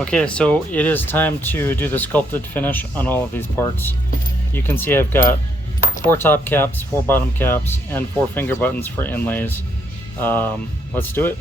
Okay, so it is time to do the sculpted finish on all of these parts. You can see I've got 4 top caps, 4 bottom caps, and 4 finger buttons for inlays. Let's do it.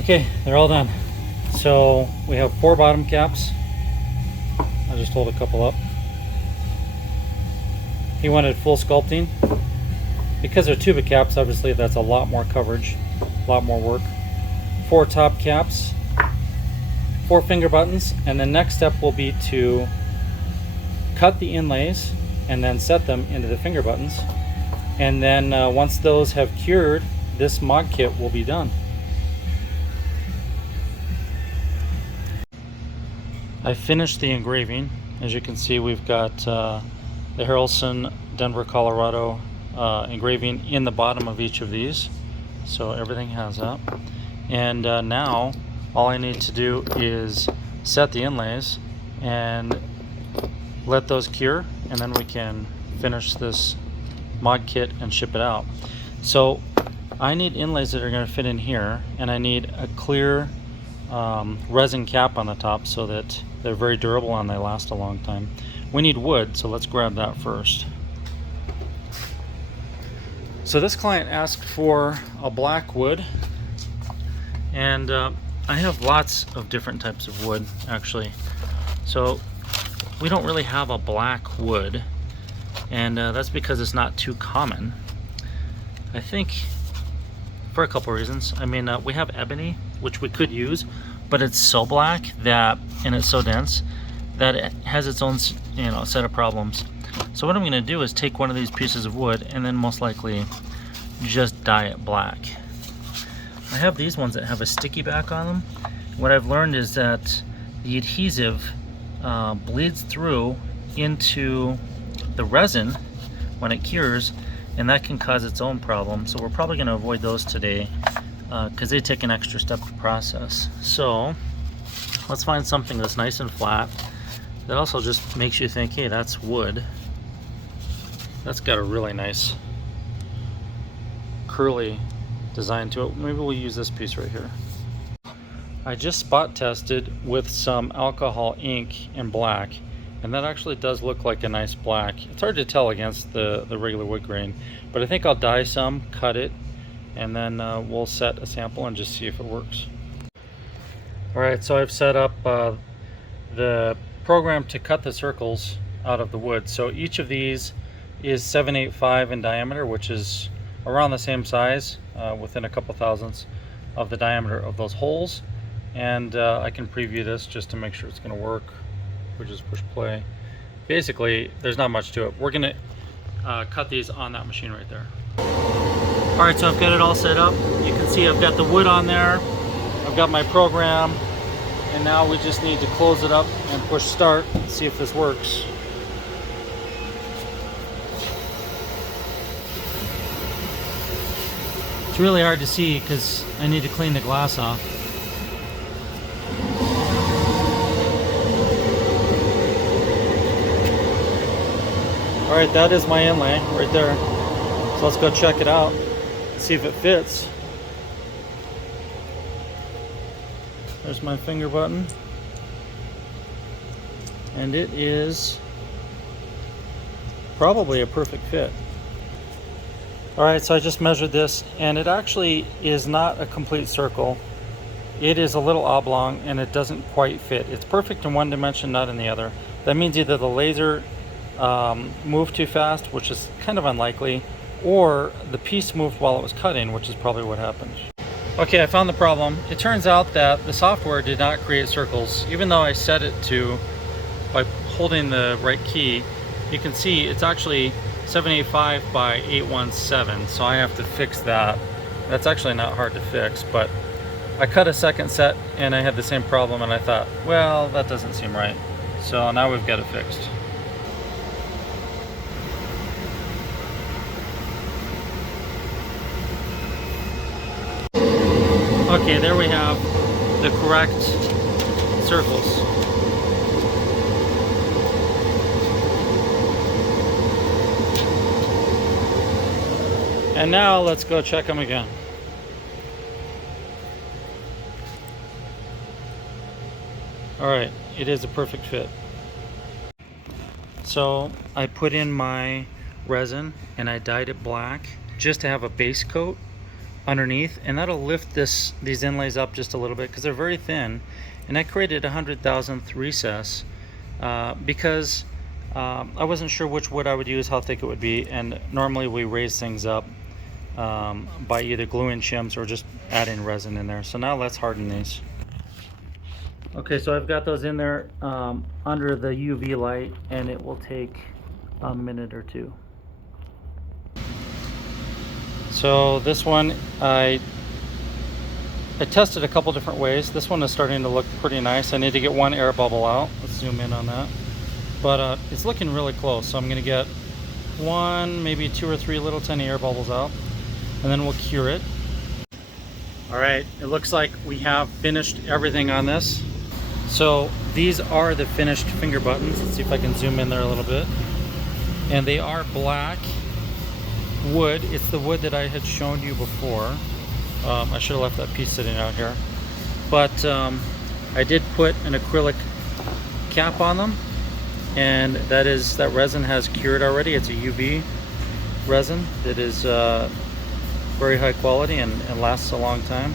Okay, they're all done. So we have 4 bottom caps. I'll just hold a couple up. He wanted full sculpting. Because they're tuba caps, obviously that's a lot more coverage, a lot more work. 4 top caps, 4 finger buttons, and the next step will be to cut the inlays and then set them into the finger buttons. And then once those have cured, this mod kit will be done. I finished the engraving. As you can see, we've got the Harrelson, Denver, Colorado engraving in the bottom of each of these. So everything has that. And now all I need to do is set the inlays and let those cure, and then we can finish this mod kit and ship it out. So I need inlays that are going to fit in here, and I need a clear resin cap on the top so that they're very durable and they last a long time. We need wood, so let's grab that first. So this client asked for a black wood, and I have lots of different types of wood actually. So we don't really have a black wood, and that's because it's not too common. I think for a couple reasons. I mean, we have ebony, which we could use, but it's so black that, and it's so dense that it has its own, set of problems. So what I'm going to do is take one of these pieces of wood and then most likely just dye it black. I have these ones that have a sticky back on them. What I've learned is that the adhesive bleeds through into the resin when it cures, and that can cause its own problem. So we're probably going to avoid those today because they take an extra step to process. So let's find something that's nice and flat that also just makes you think, hey, that's wood. That's got a really nice curly design to it. Maybe we'll use this piece right here. I just spot tested with some alcohol ink in black, and that actually does look like a nice black. It's hard to tell against the regular wood grain, but I think I'll dye some, cut it, and then we'll set a sample and just see if it works. Alright, so I've set up the program to cut the circles out of the wood. So each of these is 785 in diameter, which is around the same size, within a couple thousandths of the diameter of those holes. And I can preview this just to make sure it's going to work. We just push play. Basically, there's not much to it. We're going to cut these on that machine right there. Alright, so I've got it all set up. You can see I've got the wood on there. I've got my program. And now we just need to close it up and push start and see if this works. It's really hard to see because I need to clean the glass off. Alright, that is my inlay right there. So let's go check it out, see if it fits. There's my finger button. And it is probably a perfect fit. Alright, so I just measured this, and it actually is not a complete circle. It is a little oblong, and it doesn't quite fit. It's perfect in one dimension, not in the other. That means either the laser moved too fast, which is kind of unlikely, or the piece moved while it was cutting, which is probably what happened. Okay, I found the problem. It turns out that the software did not create circles, even though I set it to by holding the right key. You can see it's actually 785 by 817, so I have to fix that. That's actually not hard to fix, but I cut a second set and I had the same problem, and I thought, well, that doesn't seem right. So now we've got it fixed. Okay, there we have the correct circles. And now let's go check them again. Alright, it is a perfect fit. So I put in my resin and I dyed it black just to have a base coat underneath, and that'll lift these inlays up just a little bit because they're very thin. And I created a 100,000th recess because I wasn't sure which wood I would use, how thick it would be, and normally we raise things up by either gluing shims or just adding resin in there. So now let's harden these. Okay, so I've got those in there under the UV light, and it will take a minute or two. So this one I tested a couple different ways. This one is starting to look pretty nice. I need to get one air bubble out. Let's zoom in on that. But it's looking really close, so I'm going to get one, maybe 2 or 3 little tiny air bubbles out, and then we'll cure it. All right, it looks like we have finished everything on this. So these are the finished finger buttons. Let's see if I can zoom in there a little bit. And they are black wood. It's the wood that I had shown you before. I should have left that piece sitting out here. But I did put an acrylic cap on them, and that resin has cured already. It's a UV resin that is very high quality and lasts a long time.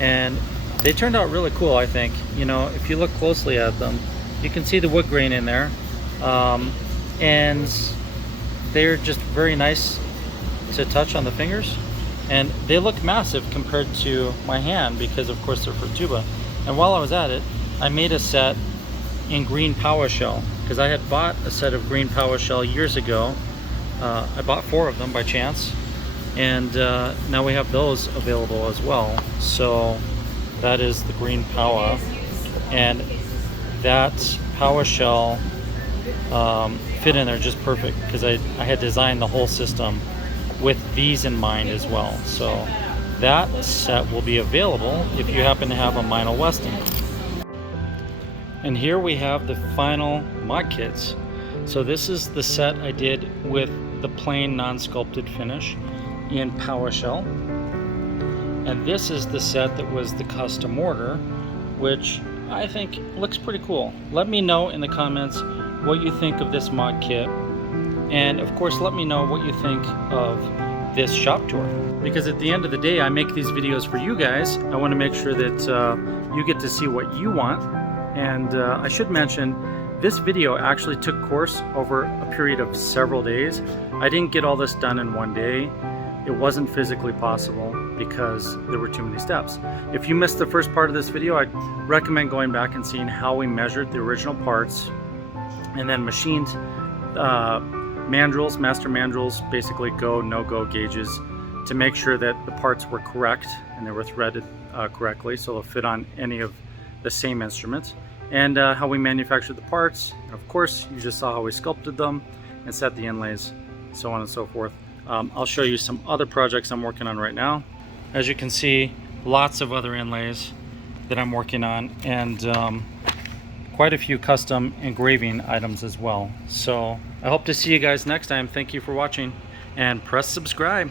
And they turned out really cool, I think. You know, if you look closely at them, you can see the wood grain in there. And they're just very nice to touch on the fingers. And they look massive compared to my hand because, of course, they're for tuba. And while I was at it, I made a set in green power shell because I had bought a set of green power shell years ago. I bought 4 of them by chance. And now we have those available as well. So that is the green power, and that power shell fit in there just perfect because I had designed the whole system with these in mind as well. So that set will be available if you happen to have a Meinl Weston. And here we have the final mod kits. So this is the set I did with the plain non-sculpted finish in power shell. And this is the set that was the custom order, which I think looks pretty cool. Let me know in the comments what you think of this mod kit. And of course, let me know what you think of this shop tour. Because at the end of the day, I make these videos for you guys. I want to make sure that you get to see what you want. And I should mention, this video actually took course over a period of several days. I didn't get all this done in one day. It wasn't physically possible because there were too many steps. If you missed the first part of this video, I'd recommend going back and seeing how we measured the original parts and then machined mandrels, master mandrels, basically go, no-go gauges to make sure that the parts were correct and they were threaded correctly so they'll fit on any of the same instruments, and how we manufactured the parts. And of course, you just saw how we sculpted them and set the inlays, so on and so forth. I'll show you some other projects I'm working on right now. As you can see, lots of other inlays that I'm working on, and quite a few custom engraving items as well. So I hope to see you guys next time. Thank you for watching, and press subscribe.